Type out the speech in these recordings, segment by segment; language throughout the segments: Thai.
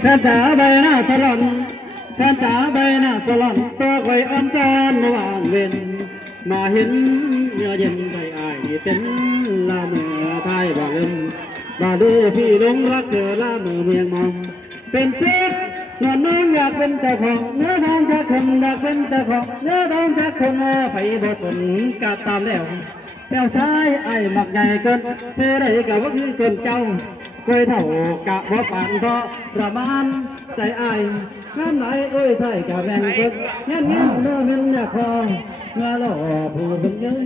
แฟนจ๋าใบหน้าสลอนแฟนจ๋าใบหน้าสลอนตัวไว้อ่อนจานระหว่างเว้นมาเห็นเนื้อเย็นใจอายเป็นลาเมื่อไทยบ่เล่นมาดูพี่ลงรักเธอลาเมื่อเมียงมองเป็นเจ็ดนอนน้องอยากเป็นเจ้าของเนื้อทองจากคนอยากเป็นเจ้าของเนื้อทองจากคนไปบ่สนกาตามแล้วเจ้าชายไอ้หมักใหญ่เกินเธอได้กับว่าคือเกินเจ้าเคยเท่ากะบ่ปานเพราะประมาณใจไอ้งานไหนเอ้ยไทยกะแบ่งเกินเงี้ยเงี้ยเนื้อเงินอยากพองานหล่อผู้เป็นเยอะ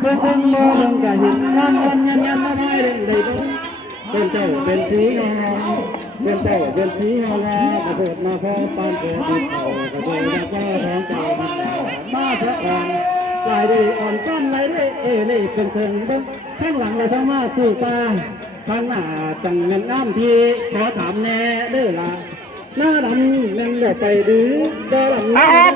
เพื่อนมองกะเห็นงานวันเงี้ยเงี้ยมาไม่ได้ได้เป็นเจ้าเป็นสีงามเป็นเจ้าเป็นสีงามกระโดดมาพอปานเกิดเขากระโดดมาเจ้าท้องเจ้ามาพระอ่อนลายได้อ่อนก้อนลายได้เล่เพิ่งเพิ่งบ้างข้างหลังเราทั้งมาสู้ตาข้างหน้าจังเงินน้ำทีขอถามแน่เด้อละหน้าดำเล่นเหลือไปดื้อเดิน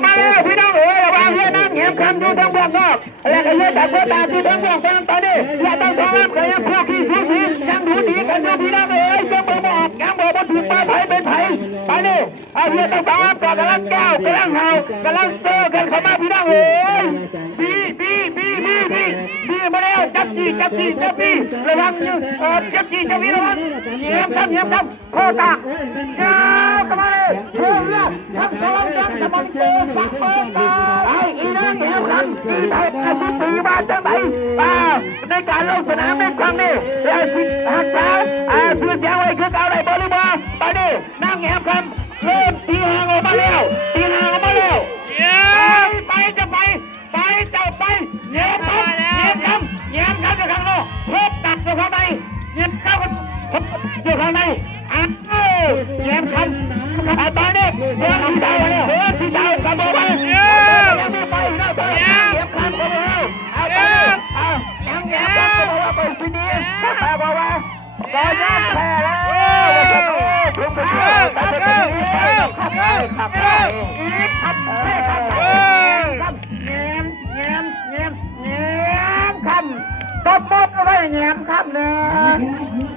มาเลยพี่น้องระวังเรื่องน้ำเงียบคำอยู่ทางบนนอกและก็เยอะจากเพื่อนตาที่ทางบนฟังตอนนี้อย่าต้องท้องก็ยังพวกที่สูสียังดูดีกันอยู่พี่น้องยังเบอร์บอกยังเบอร์บนถึงมาไทยเป็นไทยไปนี่เอาเยอะต้องท้องก็กำลังแก้วกำลังเห่ากำลังเจอกันเข้ามาพี่น้องบีมาแล้วจับจีระวังจับจีระวังเงียบครับโคตรเจ้ากำลังเลยเพื่อเรื่องทำสลับยังสมองโตสักโตตาไอ้อีนั่งเหี่ยวกันที่ไทยอาชีพปีมาจังไหนในการลงสนามในครั้งนี้อาชีพหักษาชื่อเสียงไว้คือเอาได้บริบาลตอนนี้นั่งเหี่ยวกันเริ่มตีห่างออกมาแล้วไปจะไปเจ้าไปเงียบกันอยู่ข้างนอกพบตัดอยู่ข้างในเงียบเข้ากันอยู่ข้างในเงียบกันตอนนี้เพื่อนที่ดาวกันบอกว่าเงียบกันคนเดียวยังเงียบกันบอกว่าไปที่นี่บอกว่าก็ยัดแพ้แล้วถูกไปเชื่อขับคำตบอะไรเงียบคำเนี่ย